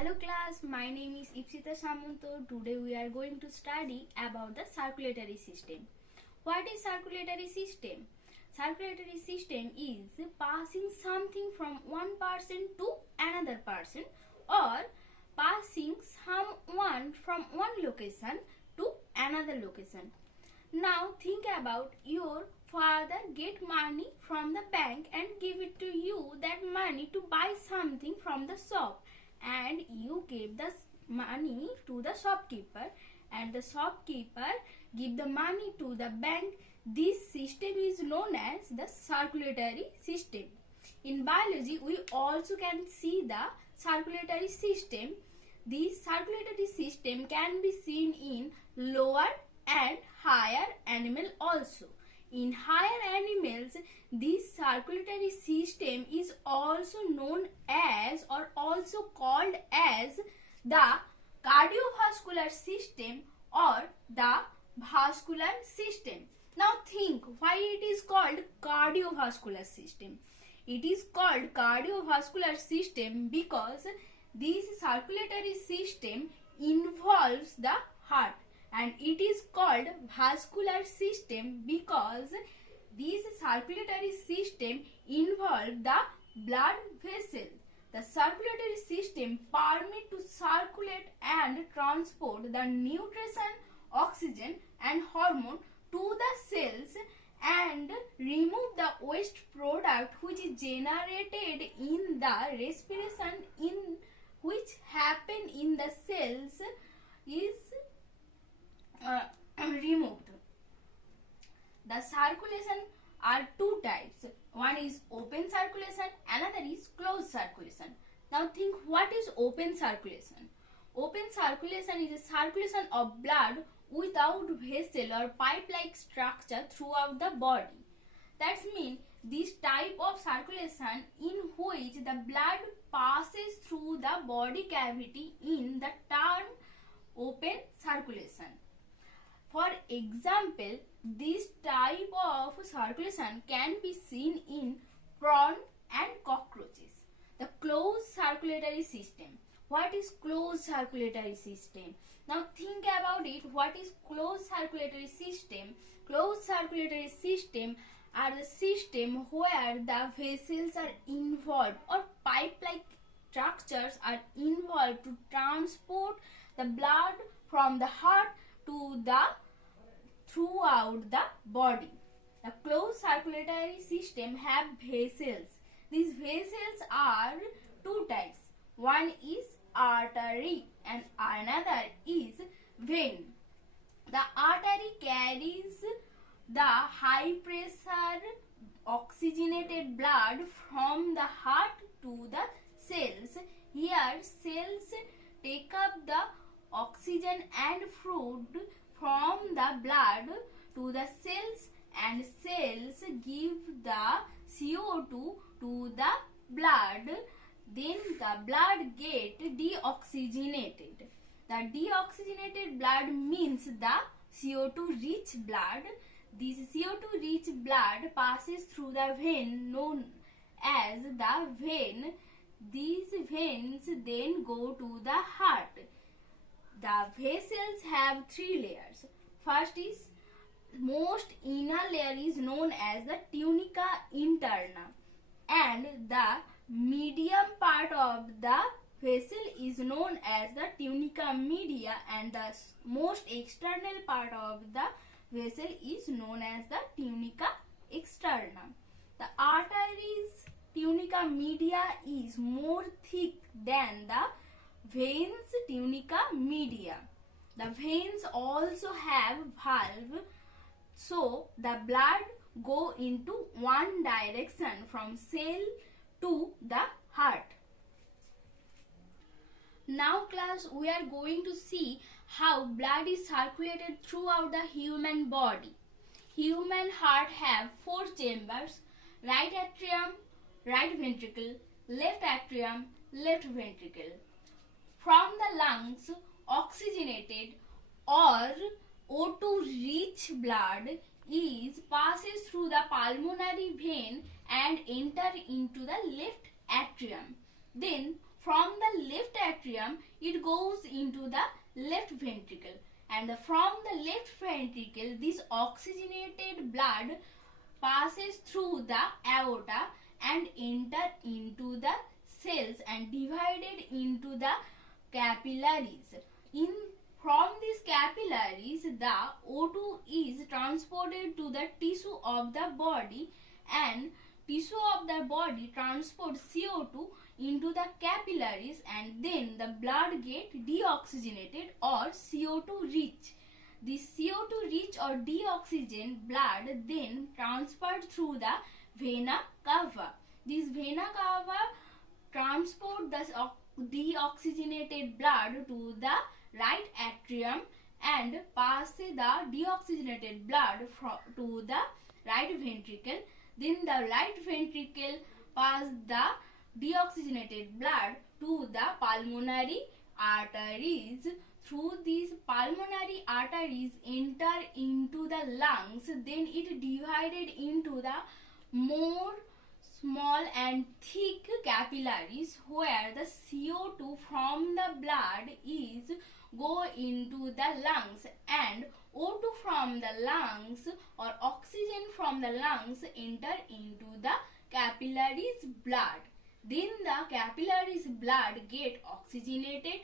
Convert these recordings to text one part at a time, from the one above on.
Hello class, my name is Ipsita Samanto. Today we are going to study about the circulatory system. What is circulatory system? Circulatory system is passing something from one person to another person or passing someone from one location to another location. Now think about your father get money from the bank and give it to you that money to buy something from the shop, and you gave the money to the shopkeeper and the shopkeeper give the money to the bank. This system is known as the circulatory system. In biology, we also can see the circulatory system. This circulatory system can be seen in lower and higher animal also. In higher animals, this circulatory system is also known as or also called as the cardiovascular system or the vascular system. Now think why it is called cardiovascular system. It is called cardiovascular system because this circulatory system involves the heart, and it is called vascular system because this circulatory system involves the blood vessels. The circulatory system permits to circulate and transport the nutrition, oxygen and hormone to the cells and remove the waste product which is generated in the respiration in which happen in the cells is removed. The circulation are two types. One is open circulation, another is closed circulation. Now think what is open circulation. Open circulation is a circulation of blood without vessel or pipe-like structure throughout the body. That means this type of circulation in which the blood passes through the body cavity in the term open circulation. For example, this type of circulation can be seen in prawn and cockroaches. The closed circulatory system. What is closed circulatory system? Now think about it. What is closed circulatory system? Closed circulatory system are the system where the vessels are involved or pipe-like structures are involved to transport the blood from the heart to the throughout the body. The closed circulatory system have vessels. These vessels are two types. One is artery and another is vein. The artery carries the high pressure oxygenated blood from the heart to the cells. Here cells take up the oxygen and food from the blood to the cells, and cells give the CO2 to the blood. Then the blood get deoxygenated. The deoxygenated blood means the CO2 rich blood. This CO2 rich blood passes through the vein known as the vein. These veins then go to the heart. The vessels have three layers. First is most inner layer is known as the tunica interna, and the medium part of the vessel is known as the tunica media, and the most external part of the vessel is known as the tunica externa. The artery's tunica media is more thick than the veins tunica media. The veins also have valve, so the blood go into one direction from cell to the heart. Now class, we are going to see how blood is circulated throughout the human body. Human heart have four chambers: right atrium, right ventricle, left atrium, left ventricle. From the lungs, oxygenated or O2 rich blood passes through the pulmonary vein and enter into the left atrium. Then from the left atrium it goes into the left ventricle, and from the left ventricle this oxygenated blood passes through the aorta and enter into the cells and divided into the capillaries. From these capillaries, the O2 is transported to the tissue of the body, and tissue of the body transports CO2 into the capillaries, and then the blood get deoxygenated or CO2 rich. This CO2 rich or deoxygenated blood then transferred through the vena cava. This vena cava transport the deoxygenated blood to the right atrium and pass the deoxygenated blood to the right ventricle. Then the right ventricle pass the deoxygenated blood to the pulmonary arteries. Through these pulmonary arteries enter into the lungs, then it divided into the more small and thick capillaries where the CO2 from the blood is go into the lungs, and O2 from the lungs or oxygen from the lungs enter into the capillaries blood. Then the capillaries blood get oxygenated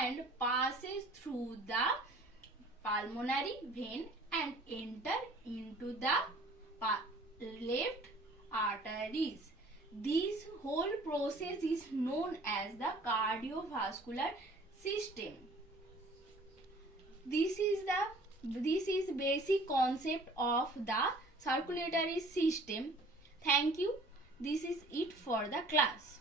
and passes through the pulmonary vein and enter into the left arteries. This whole process is known as the cardiovascular system. This is basic concept of the circulatory system. Thank you. This is it for the class.